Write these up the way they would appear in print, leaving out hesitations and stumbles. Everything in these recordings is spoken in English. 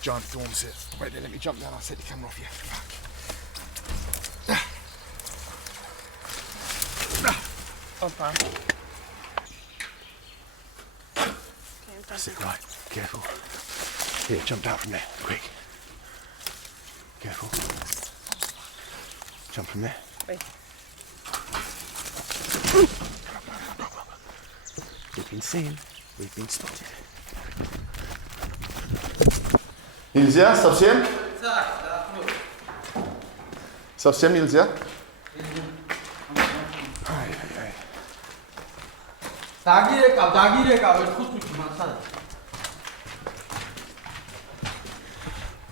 giant thorns here. Wait there, let me jump down. I'll set the camera off you. Fuck. Oh, fine. That's it, right. Careful. Here, jump down from there, quick. Careful. Jump from there. Wait. We've been seen. We've been spotted. Нельзя? Совсем? Совсем нельзя?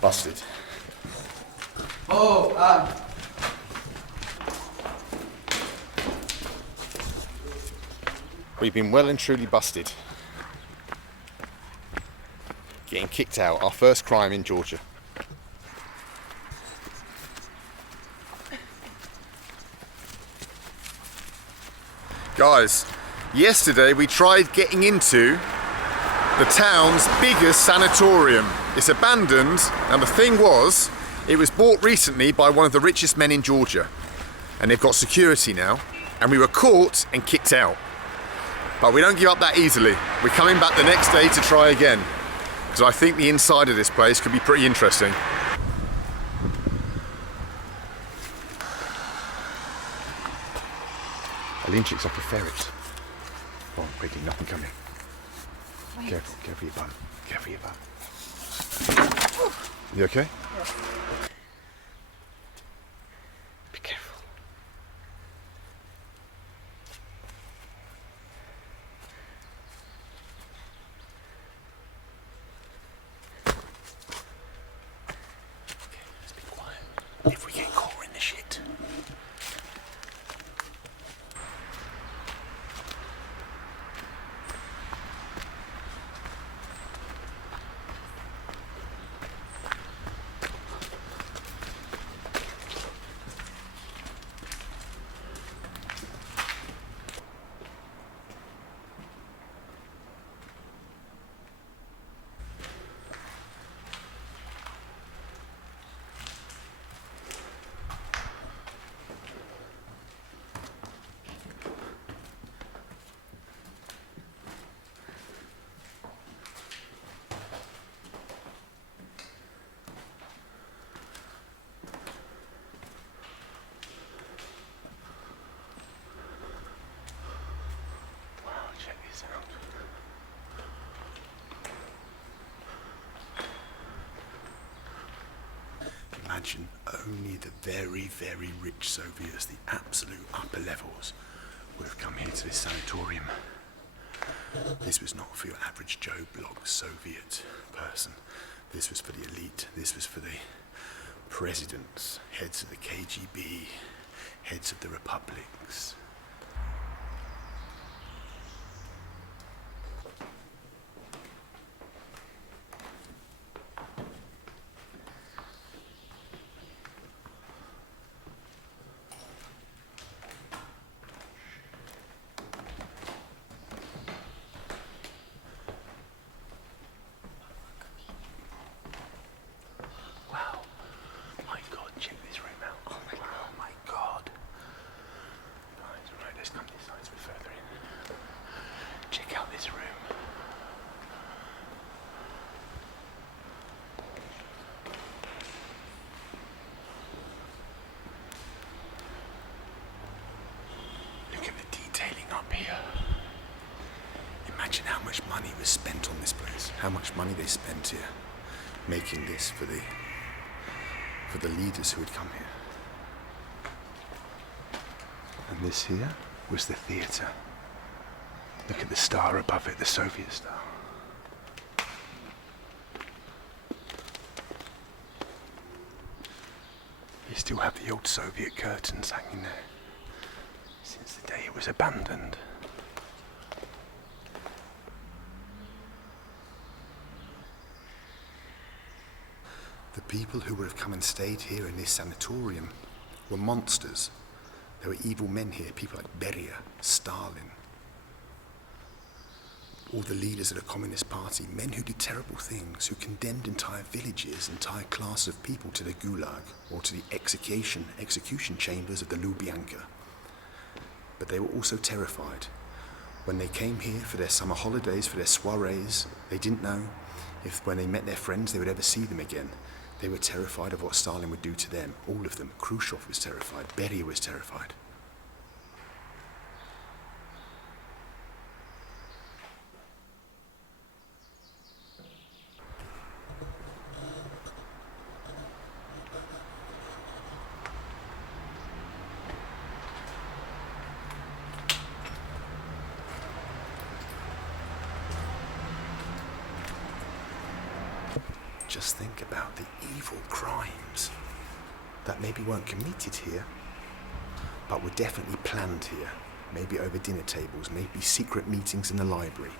Busted. We've been well and truly busted. Getting kicked out, our first crime in Georgia. Guys, yesterday we tried getting into the town's biggest sanatorium. It's abandoned, and the thing was, it was bought recently by one of the richest men in Georgia. And they've got security now, and we were caught and kicked out. But we don't give up that easily. We're coming back the next day to try again, because I think the inside of this place could be pretty interesting. Alinchik's like a ferret. Go on, quickly, nothing coming. Wait. Careful, careful your bum. Careful your bum. You okay? Yes. Be careful. Okay, let's be quiet. If we get caught, we're in the shit. Imagine only the very, very rich Soviets, the absolute upper levels, would have come here to this sanatorium. This was not for your average Joe Block Soviet person. This was for the elite. This was for the presidents, heads of the KGB, heads of the republics. Imagine how much money was spent on this place. How much money they spent here making this for the leaders who had come here. And this here was the theatre. Look at the star above it, the Soviet star. You still have the old Soviet curtains hanging there since the day it was abandoned. The people who would have come and stayed here in this sanatorium were monsters. There were evil men here, people like Beria, Stalin. All the leaders of the Communist Party, men who did terrible things, who condemned entire villages, entire classes of people to the gulag or to the execution chambers of the Lubyanka. But they were also terrified. When they came here for their summer holidays, for their soirees, they didn't know if when they met their friends they would ever see them again. They were terrified of what Stalin would do to them, all of them. Khrushchev was terrified, Beria was terrified. Just think about the evil crimes that maybe weren't committed here, but were definitely planned here. Maybe over dinner tables, maybe secret meetings in the library.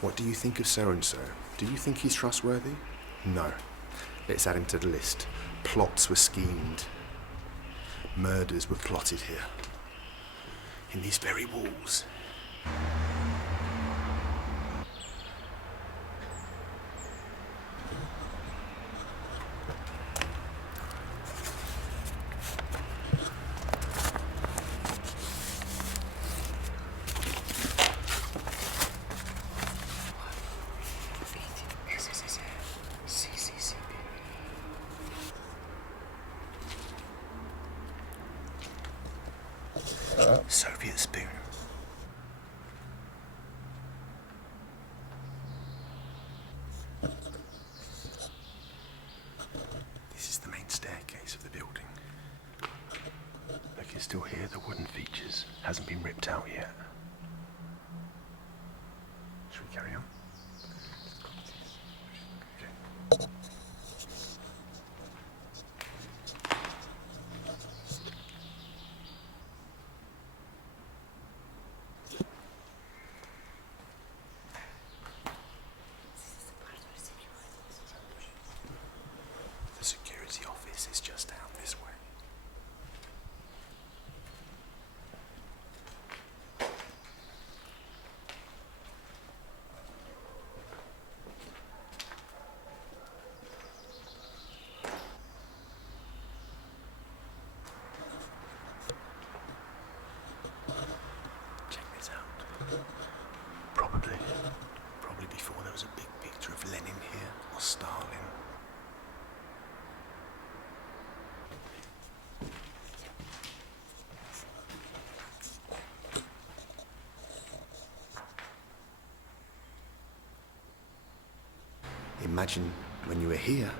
What do you think of so-and-so? Do you think he's trustworthy? No. Let's add him to the list. Plots were schemed. Murders were plotted here. In these very walls. Soviet spoon. This is the main staircase of the building. Look, it's still here, the wooden features. Hasn't been ripped out yet. Should we carry on? Okay. The security office is just down this way. Check this out. Probably before there was a big picture of Lenin here, or Stalin. Imagine when you were here,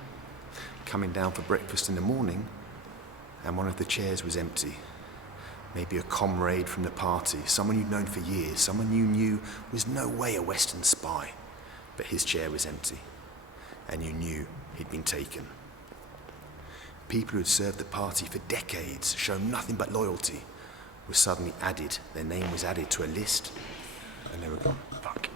coming down for breakfast in the morning, and one of the chairs was empty. Maybe a comrade from the party, someone you'd known for years, someone you knew was no way a Western spy, but his chair was empty, and you knew he'd been taken. People who had served the party for decades, shown nothing but loyalty, were suddenly added, their name was added to a list, and they were gone. Fuck.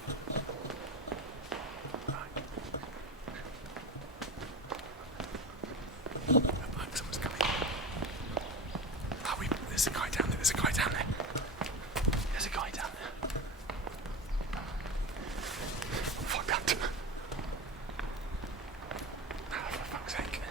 Someone's coming. There's a guy down there. There's a guy down there. There's a guy down there. Fuck that. Oh, for fuck's sake.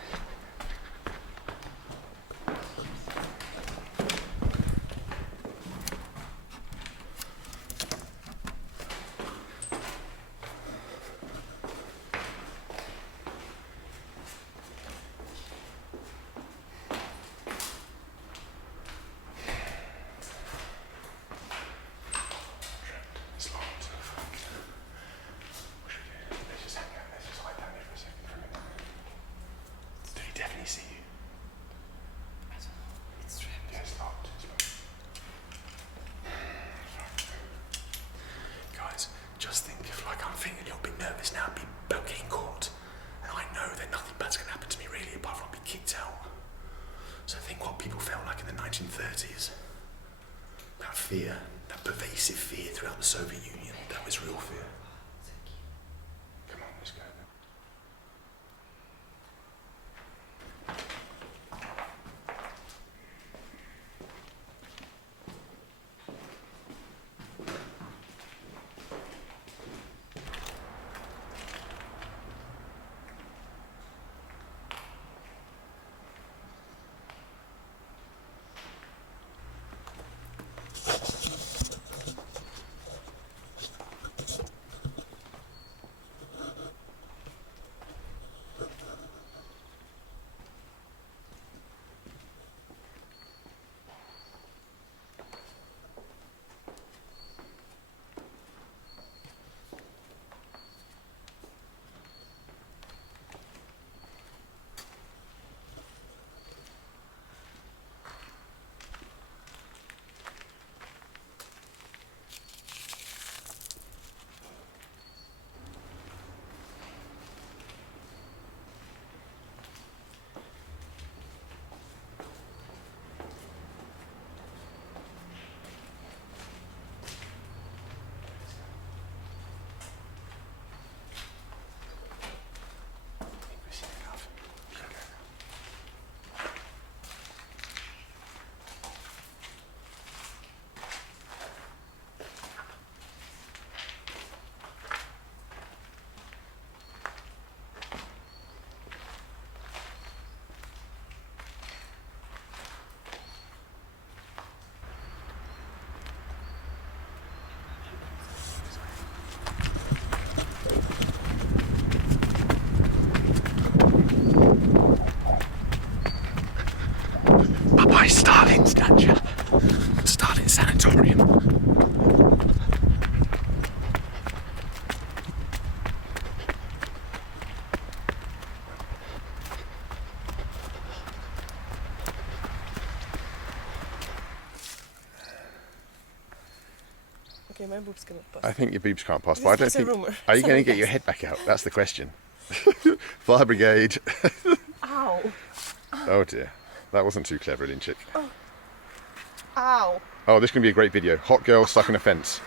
It's locked. Fuck. What should we do? Let's just hang out. Let's just hide down here for a second for a minute. Did he definitely see you? I don't know. It's trapped. Yeah, it's locked. It's locked. Fuck. Guys, just think if I'm feeling a little bit nervous now about getting caught. And I know that nothing bad's going to happen to me really apart from being kicked out. So think what people felt like in the 1930s. That fear, that pervasive fear throughout the Soviet Union, that was real fear. Come on, let's go. Okay, my boobs cannot pass. I think your boobs can't pass, This but I don't is a think... rumour. Are you going to Somebody get your else. head back out? That's the question. Fire brigade. Ow. Oh dear. That wasn't too clever, Linchik. Ow. Oh, this can be a great video. Hot girl stuck in a fence.